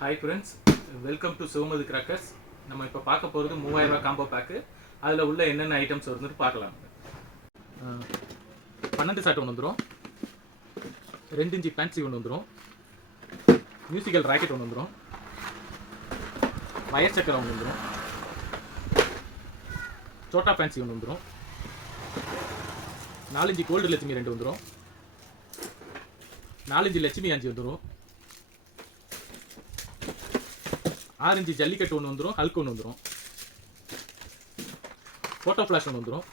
Hi friends, welcome to Sivamadhu crackers. நம்ம இப்போ பார்க்க போகிறது 3000 ரூபா காம்போ பேக்கு. அதில் உள்ள என்னென்ன ஐட்டம்ஸ் வருதுன்னு பார்க்கலாம். 12 ஷாட் ஒன்று வந்துடும், 2 இன்ச்சு பேன்சி ஒன்று வந்துடும், மியூசிக்கல் ராக்கெட் ஒன்று வந்துடும், வயர் சக்கரம் ஒன்று வந்துடும், சோட்டா பேன்சி ஒன்று வந்துடும், 4 இன்ச்சு கோல்டு லட்சுமி 2 வந்துடும், 4 இன்ச்சு லட்சுமி 5 வந்துடும், 6 இன்ச்சு ஜல்லிக்கட்டு ஒன்று வந்துடும், ஹல்க் ஒன்று வந்துடும், ஃபோட்டோ ஃப்ளாஷ் ஒன்று வந்துடும்,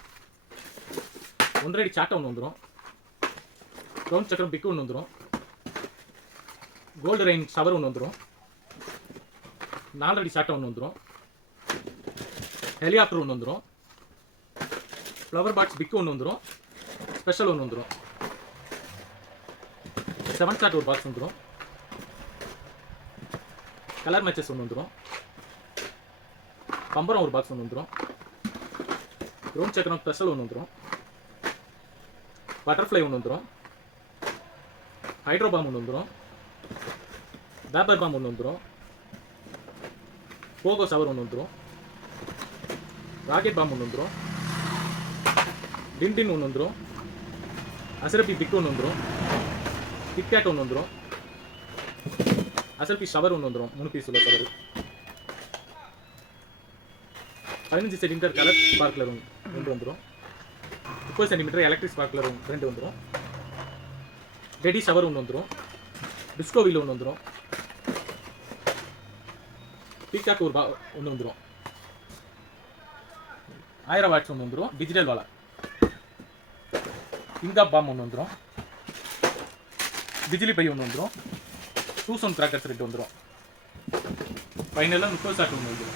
1.5 அடி சாட்டை ஒன்று வந்துடும், ரவுண்ட் சக்கரம் பிக்கு ஒன்று வந்துடும், கோல்டு ரெயின் ஷவர் ஒன்று வந்துடும், 4 அடி சாட்டை ஒன்று வந்துடும், ஹெலிகாப்டர் ஒன்று வந்துடும், ஃப்ளவர் பாக்ஸ் பிக்கு ஒன்று வந்துடும், ஸ்பெஷல் ஒன்று வந்துடும், 7 ஷாட் ஒரு பாக்ஸ் வந்துடும், கலர் மேட்சஸ் ஒன்று வந்துடும், பம்பரம் ஒரு பாக்ஸ் ஒன்று வந்துடும், ரவுண்ட் சக்கரம் ஸ்பெஷல் ஒன்று வந்துடும், பட்டர்ஃப்ளை ஒன்று வந்துடும், ஹைட்ரோ பாம் ஒன்று வந்துடும், பேப்பர் பாம் ஒன்று வந்துடும், போகோ சவர் ஒன்று வந்துடும், ராக்கெட் பாம் ஒன்று வந்துடும், டின் ஒன்று வந்துடும், அசரப்பி பிக் ஒன்று வந்துடும், கிட்கேட் ஒன்று வந்துடும், அசல்பி ஷவர் ஒன்று வந்துடும், 3 பீஸ் உள்ள ஷவர், 15 சென்டிமீட்டர் கலர் ஸ்பார்க்லர் ஒன்று வந்துடும், 30 சென்டிமீட்டர் எலக்ட்ரிக் ஸ்பார்க்லர் 2 வந்துடும், டெடி ஷவர் ஒன்று வந்துடும், டிஸ்கோ வீல் ஒன்று வந்துடும், பீகாக் ஒன்று வந்துடும், 1000 வாட்ஸ் ஒன்று வந்துடும், டிஜிட்டல் வாலா, இங்கா பாம் ஒன்று வந்துடும், பிஜிலி பை ஒன்று வந்துடும், 2 சவுண்ட் கிராக்கர்ஸ் 2 வந்துடும், ஃபைனலாக 30 ஷாட் ஒன்று வந்துடும்.